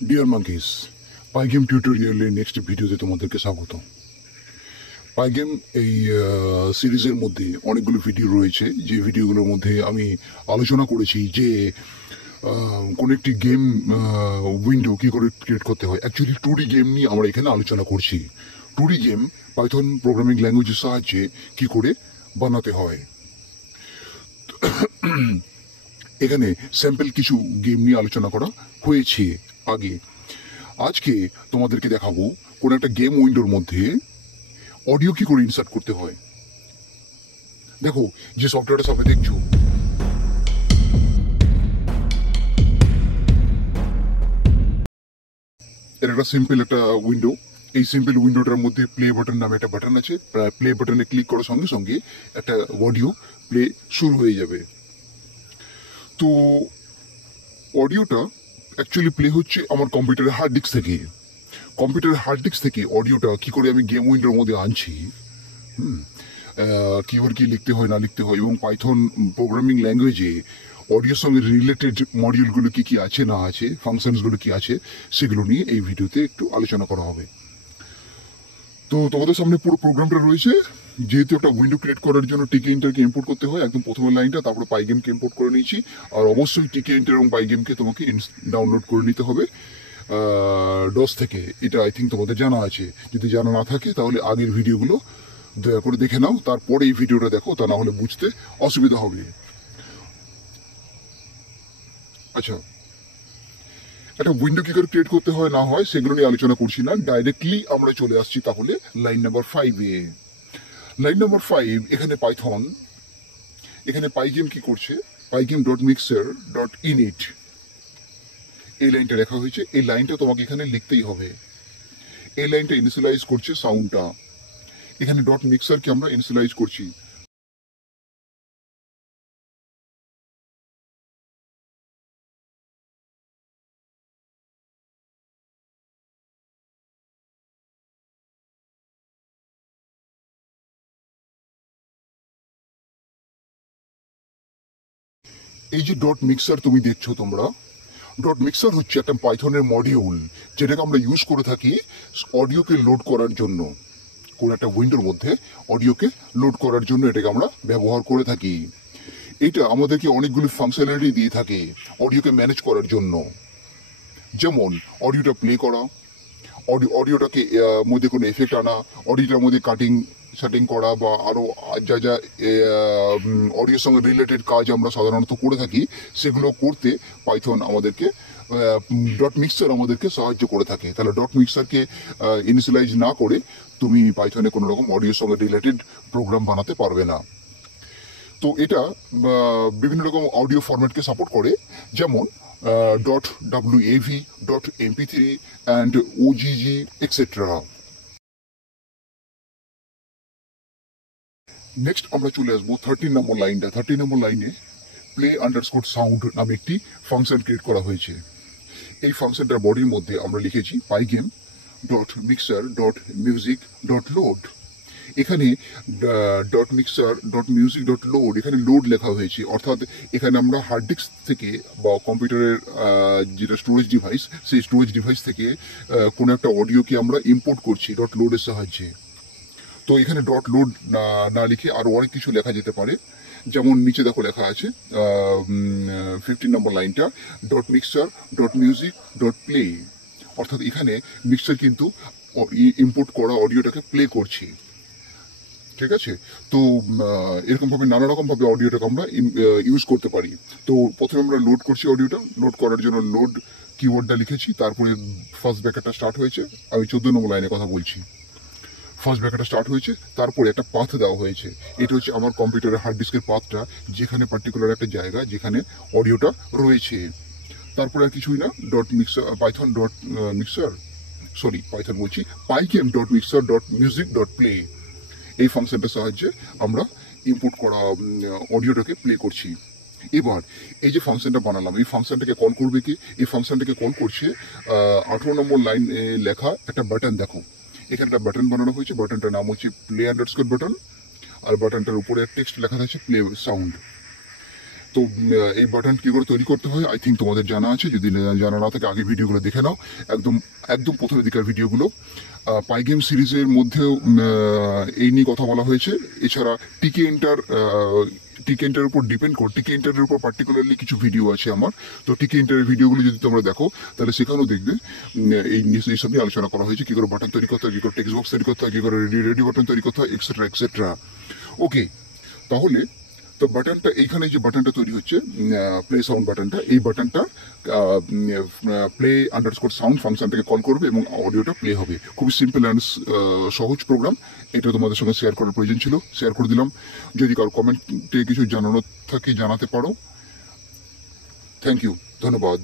Deer monkeys, পাইগেম টিউটোরিয়ালের next ভিডিওতে তোমাদেরকে স্বাগত। পাইগেম এই সিরিজের মধ্যে অনেকগুলো ভিডিও রয়েছে, যে ভিডিওগুলোর মধ্যে আমি আলোচনা করেছি যে কোন একটি গেম উইন্ডো কি করে ক্রিয়েট করতে হয়। অ্যাকচুয়ালি 2D গেম নিয়ে আমরা এখানে আলোচনা করছি। 2D গেম পাইথন প্রোগ্রামিং ল্যাঙ্গুয়েজের সাহায্যে কি করে বানাতে হয়। এখানে স্যাম্পল কিছু গেম নিয়ে আলোচনা করা হয়েছে আগে। আজকে তোমাদেরকে দেখাবো কোন একটা গেম উইন্ডোর মধ্যে অডিও কি করে ইনসার্ট করতে হয়। দেখো, যে সফটওয়্যারটা সামনে দেখছো, এর একটা সিম্পল একটা উইন্ডো। এই সিম্পল উইন্ডোটার মধ্যে প্লে বাটন নামে একটা বাটন আছে। প্লে বাটনে ক্লিক করার সঙ্গে সঙ্গে একটা অডিও প্লে শুরু হয়ে যাবে। তো অডিওটা অ্যাকচুয়ালি প্লে হচ্ছে আমার কম্পিউটারের হার্ড ডিস্ক থেকে। কম্পিউটারের হার্ড ডিস্ক থেকে অডিওটা কি করে আমি গেম উইন্ডোর মধ্যে আনছি, কিভাবে কি লিখতে হয় না লিখতে হয়, এবং পাইথন প্রোগ্রামিং ল্যাঙ্গুয়েজে অডিওর সঙ্গে রিলেটেড মডিউলগুলো কি কি আছে না আছে, ফাংশনসগুলো কি আছে, সেগুলো নিয়ে এই ভিডিওতে একটু আলোচনা করা হবে। তো তোমাদের সামনে পুরো প্রোগ্রামটা রয়েছে। যেহেতু একটা উইন্ডো ক্রিয়েট করার জন্য টিকে ইন্টারকে ইম্পোর্ট করতে হয়, একদম প্রথমের লাইনটা, তারপরে পাইগেমকে ইম্পোর্ট করে নিয়েছি। আর অবশ্যই টিকে ইন্টার এবং পাইগেমকে তোমাকে ডাউনলোড করে নিতে হবে ডস থেকে। এটা আই থিঙ্ক তোমাদের জানা আছে। যদি জানা না থাকে তাহলে আগের ভিডিওগুলো দয়া করে দেখে নাও, তারপরে এই ভিডিওটা দেখো, তা না হলে বুঝতে অসুবিধা হবে। আচ্ছা, একটা উইন্ডো কি করে ক্রিয়েট করতে হয় না হয় সেগুলো নিয়ে আলোচনা করছি না, ডাইরেক্টলি আমরা চলে আসছি তাহলে লাইন নাম্বার 5-এ। লাইন নাম্বার 5, এখানে পাইথন, এখানে পাইগেম কি করছে, পাইগেম ডট মিক্সার ডট ইনিট, এই লাইনটা লেখা হয়েছে। এই লাইনটা তোমাকে এখানে লিখতেই হবে। এই লাইনটা ইনিশিয়ালাইজ করছে সাউন্ডটা। এখানে ডট মিক্সারকে আমরা ইনিশিয়ালাইজ করছি। এই যে ডট মিক্সার তুমি দেখছো তোমরা, ডট মিক্সার হচ্ছে একটা পাইথনের মডিউল, যেটাকে আমরা ইউজ করে থাকি অডিওকে লোড করার জন্য। কোন একটা উইন্ডোর মধ্যে অডিওকে লোড করার জন্য এটাকে আমরা ব্যবহার করে থাকি। এটা আমাদেরকে অনেকগুলো ফাংশনালিটি দিয়ে থাকে অডিওকে ম্যানেজ করার জন্য। যেমন অডিওটা প্লে করা, অডিওটাকে মধ্যে কোনো এফেক্ট আনা, অডিওটার মধ্যে কাটিং সেটিং করা, বা আরো যা যা অডিওর সঙ্গে রিলেটেড কাজ আমরা সাধারণত করে থাকি, সেগুলো করতে পাইথন আমাদেরকে, ডট মিক্সার আমাদেরকে সাহায্য করে থাকে। তাহলে ডট মিক্সারকে ইনিশিয়ালাইজ না করে তুমি পাইথনে কোনো রকম অডিওর সঙ্গে রিলেটেড প্রোগ্রাম বানাতে পারবে না। তো এটা বিভিন্ন রকম অডিও ফরম্যাটকে সাপোর্ট করে, যেমন .wav, .mp3 and OGG etcetera. Next আমরা চলে আসবো 13 নম্বর লাইনটা। 13 নম্বর লাইনে প্লে আন্ডারস্কোর সাউন্ড নামে একটি ফাংশন ক্রিয়েট করা হয়েছে। এই ফাংশনটার বডির মধ্যে আমরা লিখেছি pygame dot mixer dot music dot load. এখানে dot mixer dot music dot load, এখানে লোড লেখা হয়েছে, অর্থাৎ এখানে আমরা হার্ড ডিস্ক থেকে বা কম্পিউটারের যেটা স্টোরেজ ডিভাইস, সেই স্টোরেজ ডিভাইস থেকে কোনো একটা অডিওকে আমরা ইম্পোর্ট করছি ডট লোডের সাহায্যে। তো এখানে ডট লোড না লিখে আরো অনেক কিছু লেখা যেতে পারে। যেমন নিচে দেখো লেখা আছে 15 নম্বর লাইনটা, dot mixer dot music dot play, অর্থাৎ এখানে মিক্সার কিন্তু ইম্পোর্ট করা অডিওটাকে প্লে করছি। ঠিক আছে? তো এরকম ভাবে নানা রকম ভাবে অডিওটাকে আমরা ইউজ করতে পারি। তো প্রথমে আমরা লোড করছি অডিওটা। লোড করার জন্য লোড কিওয়ার্ডটা লিখেছি, তারপরে ফার্স্ট ব্র্যাকেটটা স্টার্ট হয়েছে। আমি 14 নম্বর লাইনে কথা বলছি। ফার্স্ট ব্র্যাকেটটা স্টার্ট হয়েছে, তারপরে একটা পাথ দেওয়া হয়েছে। এটা হচ্ছে আমার কম্পিউটারের হার্ড ডিস্কের পাথটা, যেখানে পার্টিকুলার একটা জায়গা যেখানে অডিওটা রয়েছে। তারপরে আর কিছুই না, dot mixer python dot mixer sorry python বলছি pygame dot mixer dot music dot play, এই ফাংশনটার সাহায্যে আমরা ইম্পোর্ট করা অডিওটাকে প্লে করছি। এবার এই যে ফাংশনটা বানালাম, এই ফাংশনটাকে কল করবে কি? এই ফাংশনটাকে কল করছে 18 নম্বর লাইন লেখা একটা বাটন। দেখো, এখানে একটা বাটন বানানো হয়েছে। বাটনটার নাম হচ্ছে প্লে আন্ডারস্কোর বাটন, আর বাটনটার উপরে টেক্সট লেখা আছে প্লে সাউন্ড। তো এই বাটন কি করে তৈরি করতে হয় আই থিঙ্ক তোমাদের জানা আছে, যদি জানা না থাকে আগে ভিডিওগুলো দেখে নাও, একদম একদম প্রথমে দিকের ভিডিওগুলো। পাইগেম সিরিজের মধ্যেও এই নিয়ে কথা বলা হয়েছে। এছাড়া টিকে এন্টারের উপর ডিপেন্ড করে টিকে এন্টারের উপর পার্টিকুলারলি কিছু ভিডিও আছে আমার। তো টিকে এন্টারের ভিডিওগুলো যদি তোমরা দেখো তাহলে সেখানেও দেখবে এইসব নিয়ে আলোচনা করা হয়েছে, কি করে বাটন তৈরি করতে হয়, কি করে টেক্সট বক্স তৈরি করতে হয়, কি করে রেডি বাটন তৈরি করতে হয়, এক্সেট্রা এক্সেট্রা। ওকে, তাহলে তো বাটনটা এইখানে যে বাটনটা তৈরি হচ্ছে প্লে সাউন্ড বাটনটা, এই বাটনটা প্লে আন্ডারস্কোর সাউন্ড ফাংশন থেকে কল করবে এবং অডিওটা প্লে হবে। খুবই সিম্পল অ্যান্ড সহজ প্রোগ্রাম। এটা তোমাদের সঙ্গে শেয়ার করার প্রয়োজন ছিল, শেয়ার করে দিলাম। যদি কারো কমেন্টে কিছু জানানোর থাকে জানাতে পারো। থ্যাংক ইউ, ধন্যবাদ।